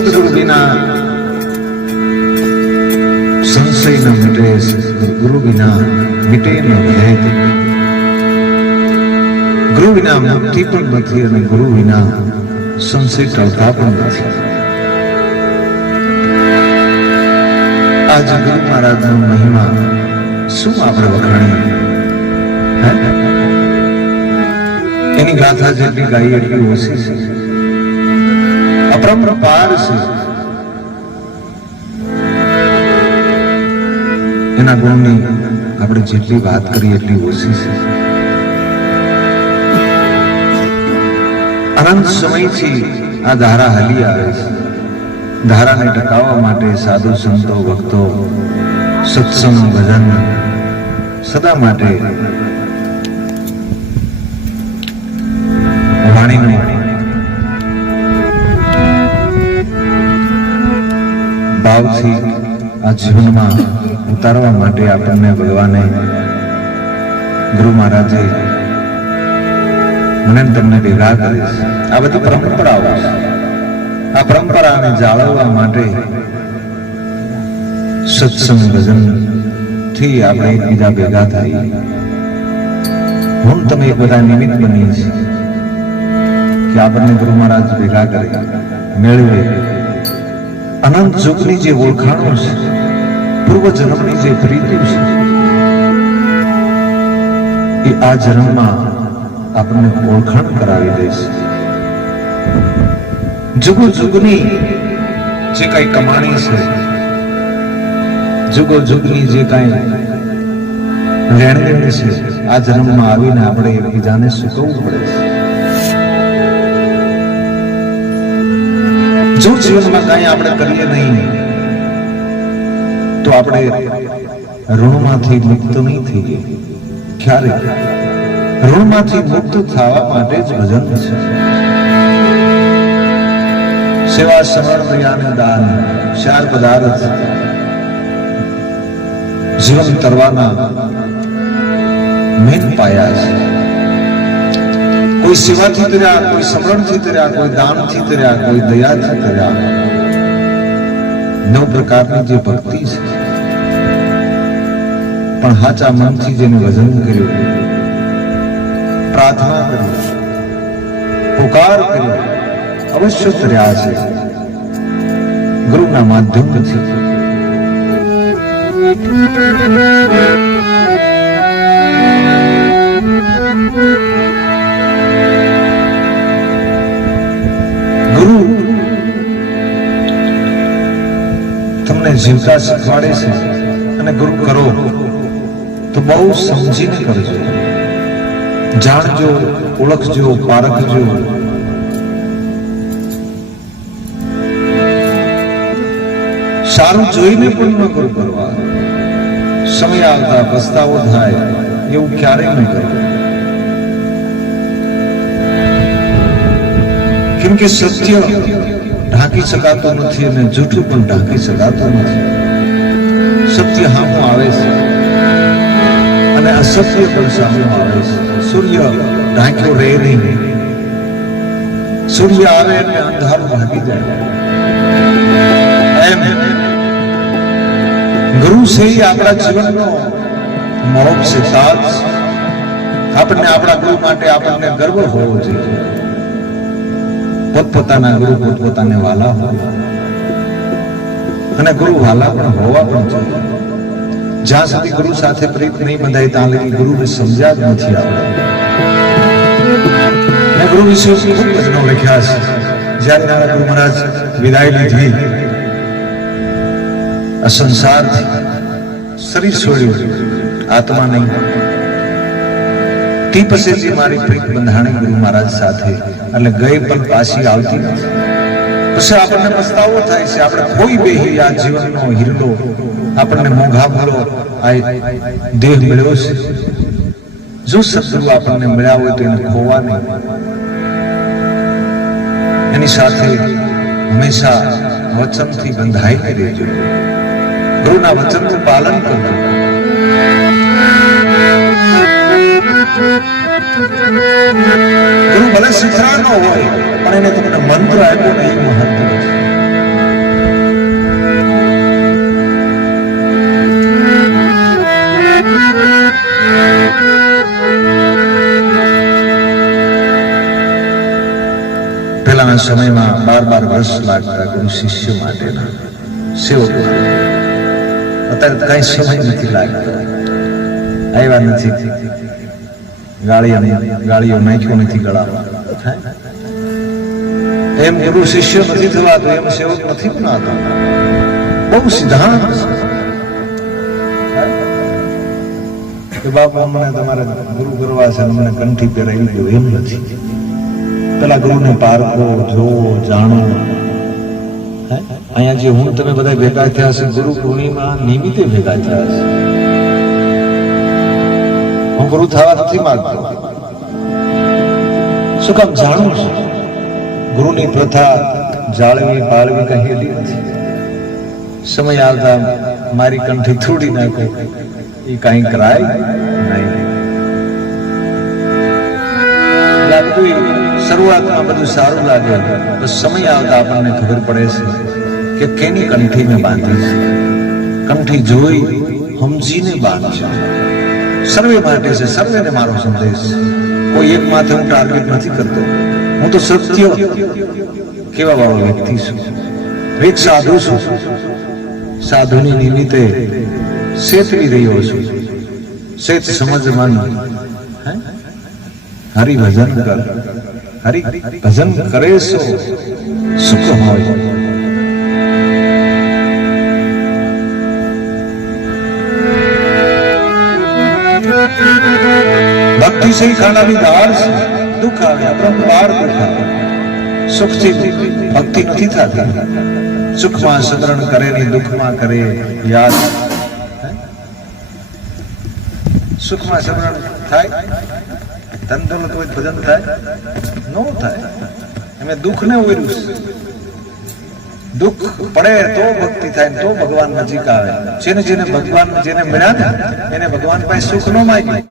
સદગુરુ વિના સંશય ન મિટે, ગુરુ વિના મિટે ન ભેદ. ગુરુ વિના મુક્તિ પણ નથી અને ગુરુ વિના સંશય ટળતા પણ નથી. આજ ગુરુ મહારાજનો મહિમા શું આપણે વખાણીએ? એની ગાથા જેટલી ગાઈ એટલી ઓછી છે. અપરંપાર છે. એના ગુણની આપણે જેટલી વાત કરીએ એટલી ઓછી છે. અનંત સમયથી આ ધારા હાલી આવે છે. ધારાને ટકાવવા માટે સાધુ સંતો ભક્તો સત્સંગ ભજન સદા માટે વાણીનો ભાવથી આ જીવનમાં ઉતારવા માટે આપણને ભગવાને ગુરુ મહારાજે મને તમને ભેગા કરે છે. આ બધી પરંપરાઓ છે. આ પરંપરાને જાળવવા માટે સત્સંગ ભજન થી આપણે એકબીજા ભેગા થઈ હું તમે બધા નિમિત્ત બની છે કે આપણને ગુરુ મહારાજ ભેગા કરે મેળવે. અનંત યુગની જે ઓળખાણો છે, પૂર્વ જન્મની જે પ્રીતિ છે, એ આ જન્મમાં આપણને ઓળખાણ કરાવી દેશે. જુગો જુગની જે કઈ કમાણી છે, જુગો જુગની જે કઈ લેણદેણ છે, આ જન્મમાં આવીને આપણે એકબીજાને શીખવવું પડે છે. જો જીવનમાં કઈ આપણે કરીએ નહીં તો આપણે ઋણમાંથી મુક્ત નહીં થઈએ. ક્યારે ઋણમાંથી મુક્ત થવા માટે જ ભજન છે. સેવા સમર્પણ અને દાન 4 પદાર્થ જીવન તરવાના મેન પાયા છે. કોઈ સેવાથી તર્યા, કોઈ સમરણથી તર્યા, કોઈ દાનથી તર્યા, કોઈ દયાથી તર્યા. 9 પ્રકારની જે ભક્તિ છે, પણ હાચા મનથી જેને ભજન કર્યું, પ્રાર્થના કરી, પુકાર કર્યો, અવશ્ય તર્યા છે ગુરુના માધ્યમથી. ગુરુ તમને જીવતા શીખવાડે છે અને ગુરુ કરો તો બહુ સમજીને કરજો, જાણજો, ઓળખજો, પારખજો. સારું જોઈને પણ ન ગુરુ કરવા. સમય આવતા પસ્તાવો થાય એવું ક્યારેય નહીં કરો. કેમ કે સત્ય ઢાંકી શકાતું નથી અને જૂઠું પણ ઢાંકી શકાતું નથી. સત્ય સામું આવે છે અને અસત્ય પણ સામું આવે છે. સૂર્ય ઢાંક્યો રહે નહીં. સૂર્ય આવે એટલે અંધારું ભાગી જાય. એમ ગુરુ છે એ આપણા જીવનનો મોહ છે, તાજ. આપણને આપણા ગુરુ માટે આપણને ગર્વ હોવો જોઈએ. પોતપોતાના ગુરુ પોતપોતાને વાલા હોય અને ગુરુ વાલા પણ હોવા પણ જોઈએ. જ્યાં સુધી ગુરુ સાથે પ્રીત નહીં બંધાય ત્યાં લગી ગુરુને સમજ્યા જ નથી આપણે. ગુરુ વિશે ખૂબ વચનો લખ્યા છે. જ્યારે નાના ગુરુ મહારાજ વિદાય લીધી, આ સંસારથી શરીર છોડ્યું, આત્મા નહીં. તે પછીથી મારી પ્રીત બંધાણી ગુરુ મહારાજ સાથે, એટલે ગઈ પણ પાછી આવતી નથી. પછી આપણને પસ્તાવો થાય છે. આપણે ખોઈ બેહી આ જીવનનો હિરલો, આપણને મોંઘા ભલો આ દેહ મળ્યો છે. જો સદગુરુ આપણને મળ્યા હોય તો એને ખોવા નહીં. એની સાથે હંમેશા વચનથી બંધાઈને રહેજો. ગુરુના વચનનું પાલન કરજો. ગુરુ ભલે શીખરાનો હોય પણ એને તમને મંત્ર આપ્યો ને એ મહત્વ છે. સમયમાં 12 વર્ષ લાગતા ગુરુ શિષ્ય માટેના સેવક અત્યારે કઈ સમય નથી લાગતો, આવ્યા નથી, ગાળીઓ નાખ્યો નથી ગળામાં, એમ ગુરુ શિષ્ય નથી થવાતો, એમ સેવક નથી બનાતો. બહુ સિદ્ધાંત કે બાપુ અમને તમારે ગુરુ કરવા છે, અમને કંઠી પહેરાવી દો, એમ નથી. પેલા ગુરુને પારખો, જોવો, જાણો. અહીંયા જે હું તમે બધા ભેગા થયા છે, ગુરુ પૂર્ણિમા નિમિત્તે ભેગા થયા છે. હું ગુરુ થવા નથી માંગતો. શું કામ? જાણું છું ગુરુની પ્રથા જાળવી પાળવી કહેલી નથી. સમય આવતા મારી કંઠી થોડી નાખો, એ કઈ કરાય નહીં. શરૂઆતમાં બધું સારું લાગે, તો સમય આવતા આપણને ખબર પડે છે કે કેની કંઠી મેં બાંધી છે. કંઠી જોઈ સમજીને બાંધશે. સર્વે માટે છે, સર્વેને મારો સંદેશ. કોઈ એક માથે હું ટાર્ગેટ નથી કરતો. હું તો સત્ય કેવા વાળો વ્યક્તિ છું, એક સાધુ છું. સાધુની નિમિત્તે સેતવી રહ્યો છું. સેત સમજ મન, હરિ ભજન કર. હરિ ભજન કરે સો સુખ હોય. ભક્તિ સે ખાનાની દાળ છે. દુઃખ આવે અપરંપાર દુઃખ આવે. સુખથી ભક્તિ નથી થતી. સુખમાં સ્મરણ કરે ને દુઃખમાં કરે યાદ. સુખમાં સ્મરણ થાય, ધન દોલત હોય ભજન થાય? નો થાય. એમે દુઃખ ને ઉર્યું. દુઃખ પડે તો ભક્તિ થાય, તો ભગવાન નજીક આવે. જેને ભગવાન જેને મળ્યા ને એને ભગવાન પાસે સુખ નો માંગ્યું.